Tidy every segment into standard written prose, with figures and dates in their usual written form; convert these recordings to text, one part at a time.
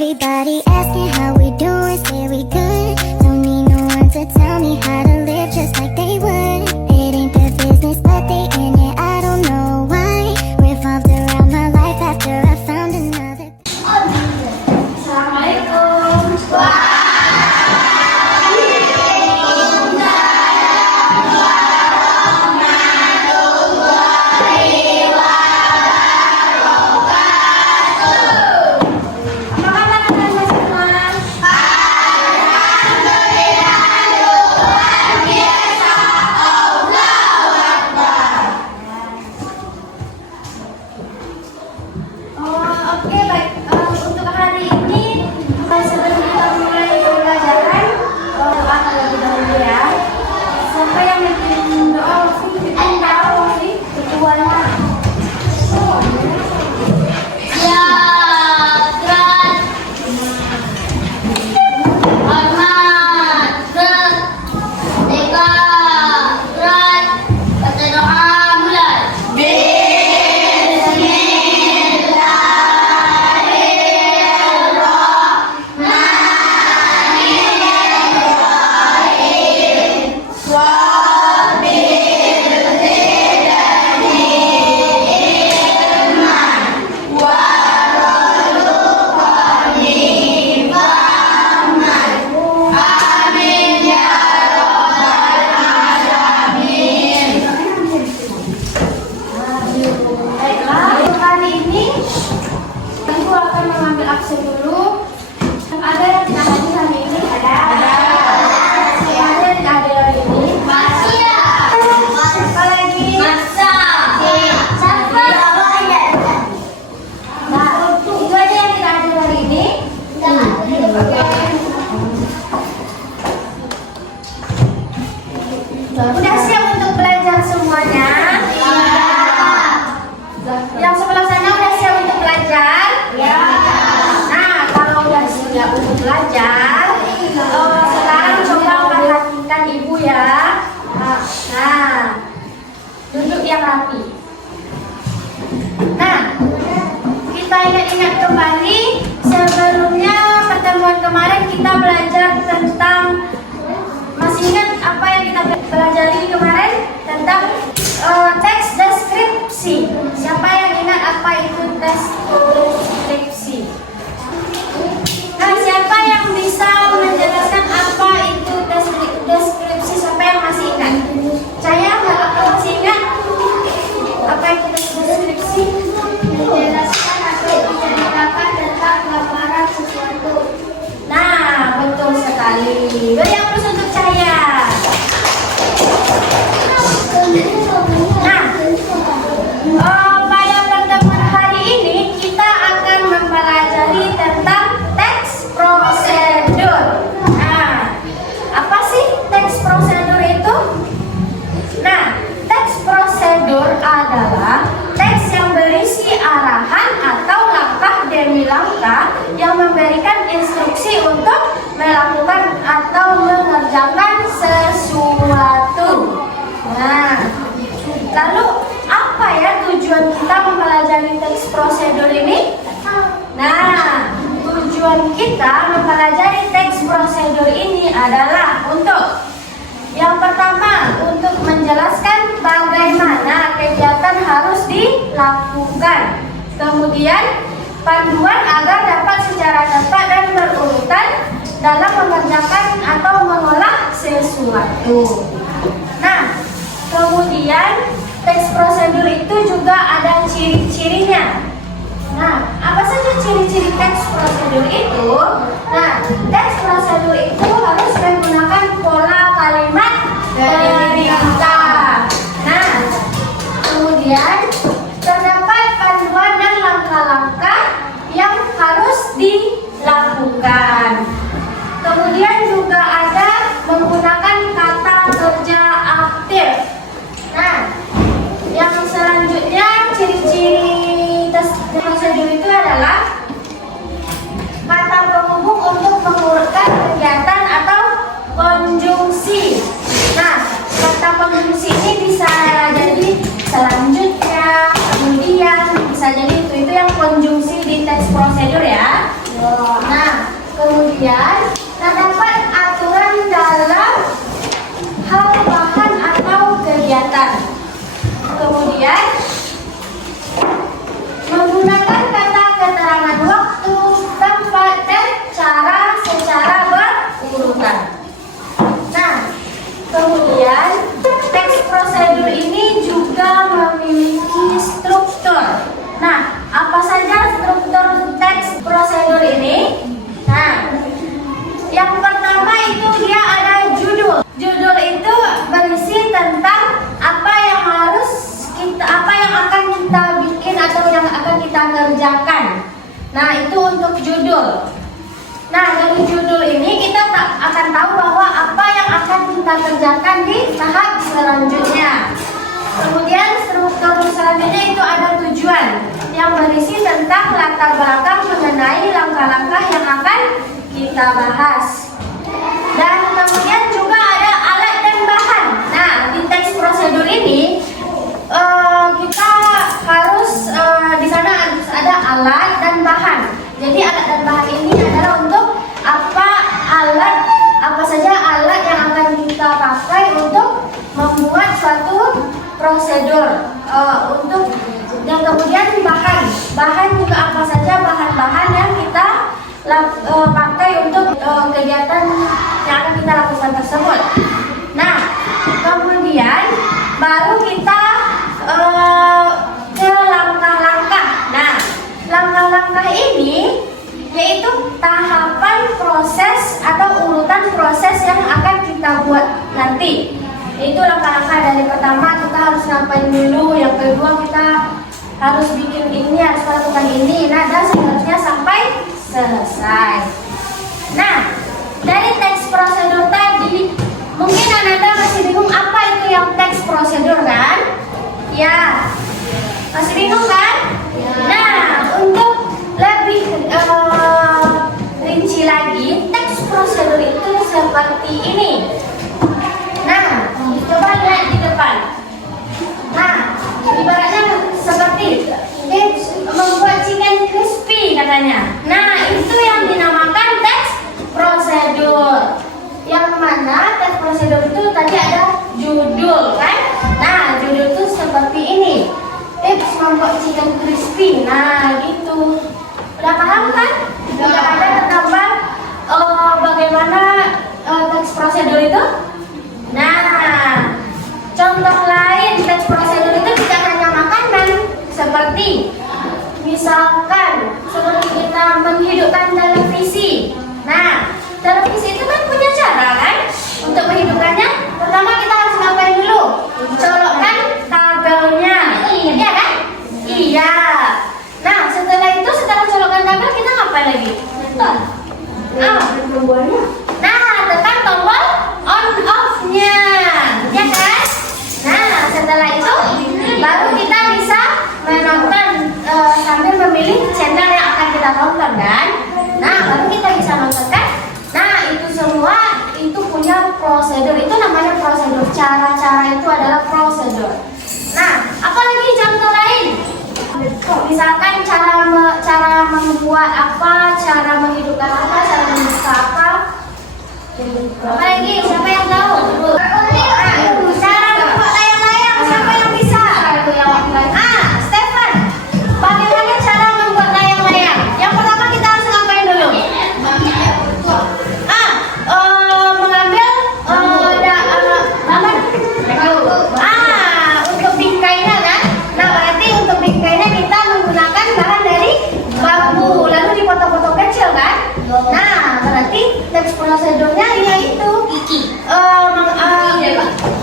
Everybody asking how we doing, say we good. Don't need no one to tell me how to live just like they would. It ain't their business, but they in it, I don't know why. Revolved around my life after I found another. Assalamualaikum. Oke, baik. Untuk hari ini, sebelum kita mulai pembelajaran, doa terlebih dahulu ya. Siapa yang bikin doa waktu bikin doa sih? Ketuanya. Absen dulu. Ada yang tidak hadir hari ini? Ada. Ada yang tidak hadir hari ini? Masih ya. Siapa lagi? Masa. Siapa? Nah, itu aja yang tidak hadir hari ini. Oke. Udah siap untuk belajar semuanya? Yang sebelah sana udah siap untuk belajar? Ya. Untuk belajar, sekarang coba perhatikan ibu ya. Nah, duduk yang rapi. Nah, kita ingat-ingat kembali sebelumnya pertemuan kemarin kita belajar tentang, masih ingat apa yang kita pelajari kemarin tentang teks deskripsi. Siapa yang ingat apa itu teks deskripsi? Nah, siapa yang bisa menjelaskan apa itu deskripsi? Siapa yang masih ingat? Saya masih ingat apa itu deskripsi? Menjelaskan atau menceritakan tentang gambaran sesuatu. Nah, betul sekali. Beri aplaus untuk saya. Nah, pada pertemuan hari ini kita akan mempelajari tentang prosedur. Nah, apa sih teks prosedur itu? Nah, teks prosedur adalah teks yang berisi arahan atau langkah demi langkah yang memberikan instruksi untuk melakukan atau mengerjakan sesuatu. Nah, lalu apa ya tujuan kita mempelajari teks prosedur ini? Nah, tujuan kita mempelajari teks prosedur ini adalah untuk yang pertama, untuk menjelaskan bagaimana kegiatan harus dilakukan. Kemudian, panduan agar dapat secara tepat dan berurutan dalam mengerjakan atau mengolah sesuatu. Nah, kemudian teks prosedur itu juga ada ciri-cirinya. Nah, apa saja ciri-ciri teks prosedur itu? Nah, teks prosedur itu harus menggunakan pola kalimat perintah. Nah, kemudian terdapat panduan dan langkah-langkah yang harus dilakukan. Kemudian juga ada menggunakan kata kerja aktif. Nah, yang selanjutnya ciri-ciri teks prosedur itu adalah kata penghubung untuk mengurutkan kegiatan atau konjungsi. Nah, kata konjungsi ini bisa jadi selanjutnya, kemudian bisa jadi itu yang konjungsi di teks prosedur ya. Nah, judul ini kita akan tahu bahwa apa yang akan kita kerjakan di tahap selanjutnya. Kemudian struktur selanjutnya itu ada tujuan yang berisi tentang latar belakang mengenai langkah-langkah yang akan kita bahas. Dan kemudian juga ada alat dan bahan. Nah, di teks prosedur ini kita harus di sana ada alat dan bahan. Jadi alat dan bahan ini adalah untuk apa saja alat yang akan kita pakai untuk membuat suatu prosedur. Dan kemudian bahan juga apa saja bahan-bahan yang kita pakai untuk kegiatan yang akan kita lakukan tersebut. Nah, kemudian baru kita ke langkah-langkah. Nah, langkah-langkah ini yaitu tahapan proses atau urutan proses yang akan kita buat nanti. Itu langkah-langkah dari pertama kita harus ngapain dulu, yang kedua kita harus bikin ini, harus melakukan ini, nah dan seterusnya sampai selesai. Nah, dari teks prosedur tadi mungkin Anda masih bingung apa itu yang teks prosedur kan? Ya, masih bingung kan? Nah, untuk lebih rinci lagi, teks prosedur itu seperti ini. Nah, coba lihat di depan. Nah, ibaratnya seperti membuat chicken crispy katanya. Nah, itu yang dinamakan teks prosedur. Yang mana teks prosedur itu tadi ada judul kan? Nah, judul itu seperti ini. Tips membuat chicken crispy. Nah, gitu. Udah paham kan? Udah ada tentang bagaimana teks prosedur itu? Nah, contoh lain teks prosedur itu tidak hanya makanan, seperti misalkan seperti kita menghidupkan televisi. Nah, televisi itu kan punya cara kan untuk menghidupkannya. Pertama kita harus ngapain dulu? Colokkan kabelnya, iya kan? Iya. Nah, setelah colokkan kabel kita ngapain lagi? Nah, tekan tombol on off-nya, ya kan? Nah, setelah itu baru kita bisa menonton sambil memilih channel yang akan kita tonton kan? Nah, baru kita bisa nonton kan? Nah, itu semua itu punya prosedur. Itu namanya prosedur. Cara-cara itu adalah prosedur. Nah, apalagi contoh lain? Misalkan cara membuat apa, cara menghidupkan apa, cara membuka apa. Apa lagi? Siapa yang tahu? Cara membuat layang-layang, siapa yang bisa? Stefan, bagaimana cara membuat layang-layang? Yang pertama kita harus ngapain dulu? Mengambil untuk bingkainya kan? Nah, berarti untuk bingkainya kita menggunakan bahan dari bambu, lalu dipotong-potong kecil kan? Nah, berarti teks prosedurnya yaitu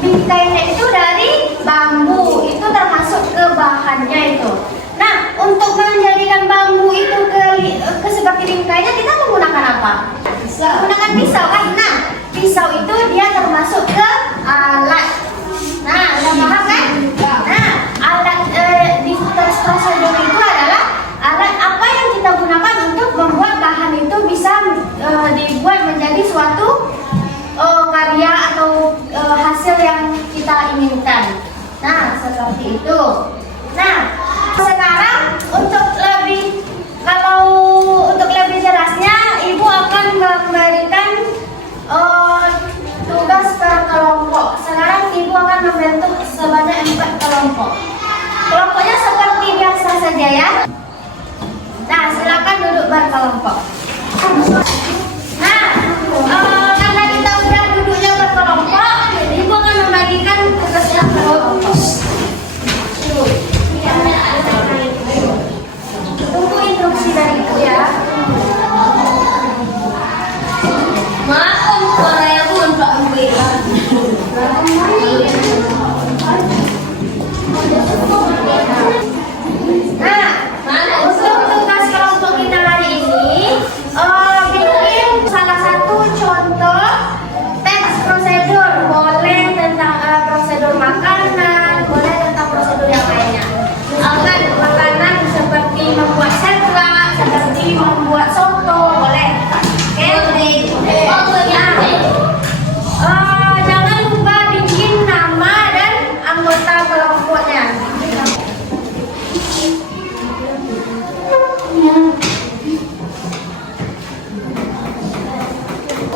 bingkainya itu dari bambu, itu termasuk ke bahannya itu. Nah, untuk menjadikan bambu itu ke seperti bingkainya kita menggunakan apa? Menggunakan pisau kan? Nah, pisau itu dia termasuk ke alat. Nah, udah paham kan? Nah, alat di teks prosedur itu adalah alat apa yang kita gunakan untuk membuat bahan itu bisa dibuat menjadi suatu karya atau hasil yang kita inginkan. Nah, seperti itu. Nah, sekarang untuk lebih jelasnya, Ibu akan memberikan tugas per kelompok. Sekarang Ibu akan membentuk sebanyak 4 kelompok. Kelompoknya seperti biasa saja ya. Nah, silakan duduk berkelompok. Nah, karena kita udah duduknya berkelompok, Ibu akan membagikan tugasnya berkelompok.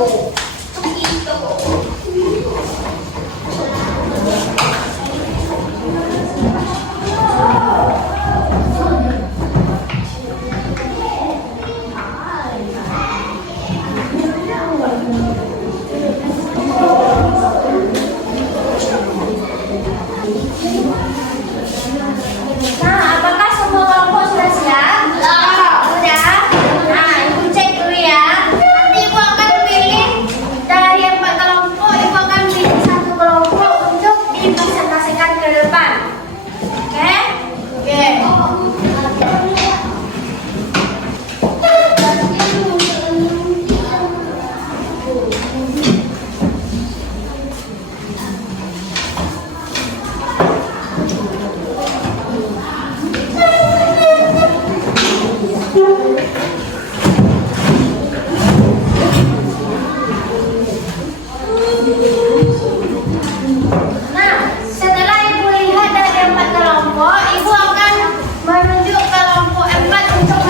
Nah, apakah semua kelompok sudah siap? Sudah. Nah, ibu cek dulu ya. Nanti ibu akan pilih dari 4 kelompok, ibu akan pilih satu kelompok untuk dipresentasikan ke depan. Oke? Oke. Nah, setelah ibu lihat dari 4 kelompok, ibu akan menunjuk kelompok 4 untuk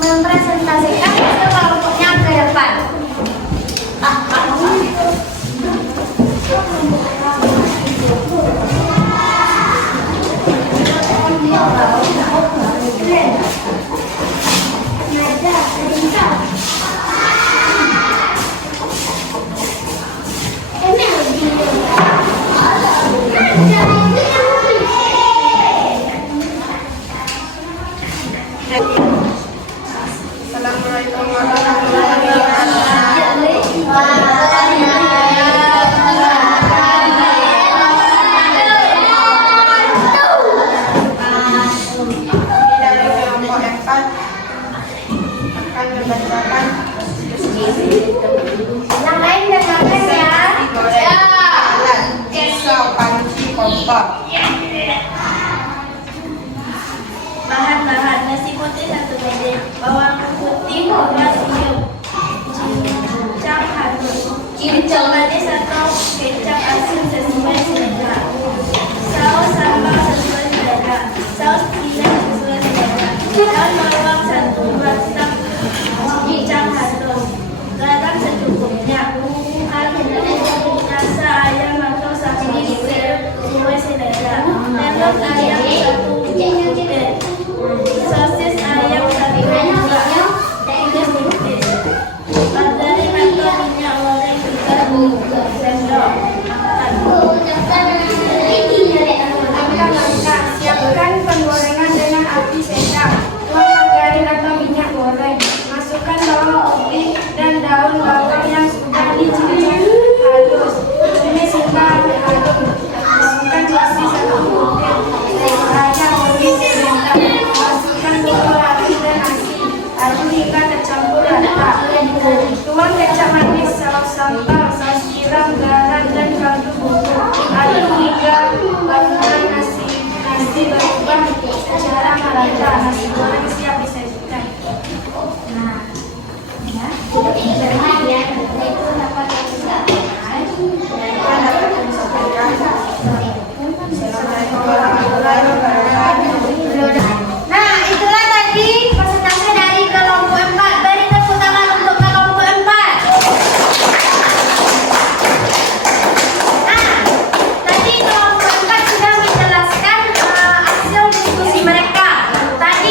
mempresentasikan ke kelompoknya ke depan. Assalamualaikum warahmatullahi dari kelompok 4 akan membacakan Yang lain dengarkan ya. digoreng halal pisau panci kompor. Bahan-bahan: nasi putih 1 bedek, bawang putih 12 siung, cincang halus, cincang manis atau kecap asin sesuai selera, saus sambal sesuai selera, saus tiram sesuai selera, daun bawang 1 batang, cincang halus, garam secukupnya, rasa ayam atau sapi sesuai selera, telur ayam 1 butir, sosis ayam 1 butir, tipis-tipis, margarin atau minyak goreng 3 sendok makan. Langkah-langkah: siapkan penggorengan dengan api sedang. Tuang margarin atau minyak goreng. Masukkan bawang putih dan daun bawang yang sudah dicincang halus. Tumis hingga halus. Masukkan sosis 1 butir. Telur ayam tumis sebentar. Masukkan bumbu lagi dan nasi. Aduk hingga tercampur rata. Tuang kecap manis, saus sambal, saus tiram, garam dan kaldu bumbu. Aduk hingga campuran nasi berubah secara merata. Nasi goreng siap disajikan. Nah, ya. Nah, itulah tadi presentasi dari kelompok 4. Beri tepuk tangan untuk kelompok 4. Nah, tadi kelompok 4 sudah menjelaskan hasil diskusi mereka. Tadi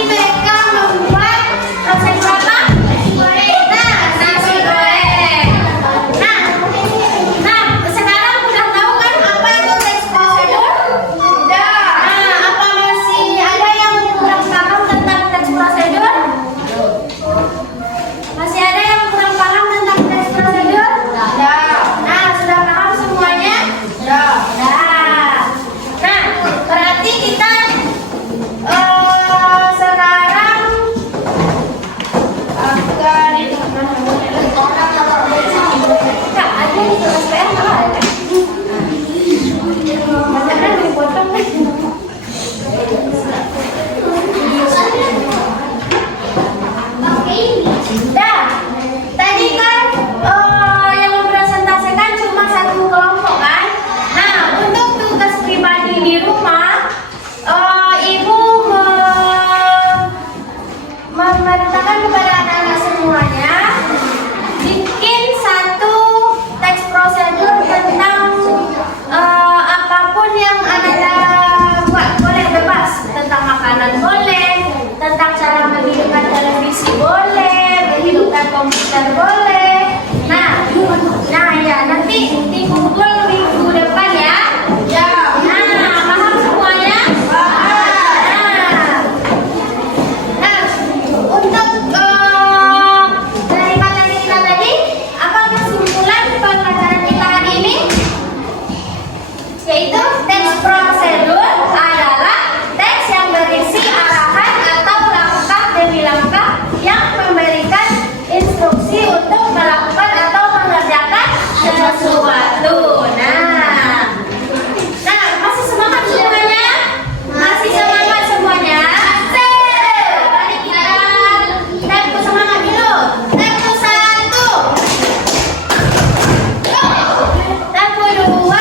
komputer boleh. Nah ya nanti dikumpul minggu depan ya. Nah, paham semuanya? Nah, untuk dari materi kita tadi, apa kesimpulan pelajaran kita hari ini? Yaitu teks prosedur adalah teks yang berisi arahan atau langkah demi langkah yang memberikan instruksi untuk melakukan atau mengerjakan sesuatu. Nah, masih semangat semuanya? Masih semangat semuanya? Mari kita tempo semangat dulu. Tempo 1, tempo 2,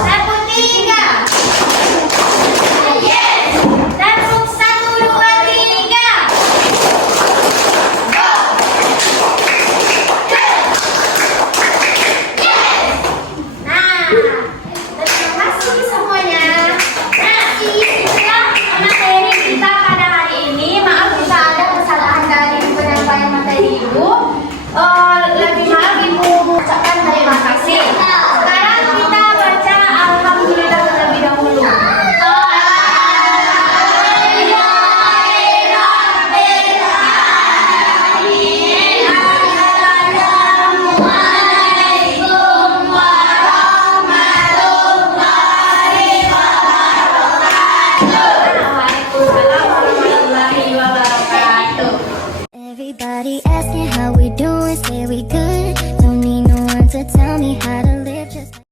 tempo 3, tempo 1, 2, 3. Nah, terima kasih semuanya. Nah, itulah materi kita pada hari ini. Maaf jika ada kesalahan dari penyampaian materi Ibu. Lebih maaf Ibu ucapkan terima kasih. Sekarang kita baca Alhamdulillah terlebih dahulu. Waalaikumsalam warahmatullahi wabarakatuh. Everybody asking how we doing, say we good. Don't need no one to tell me how to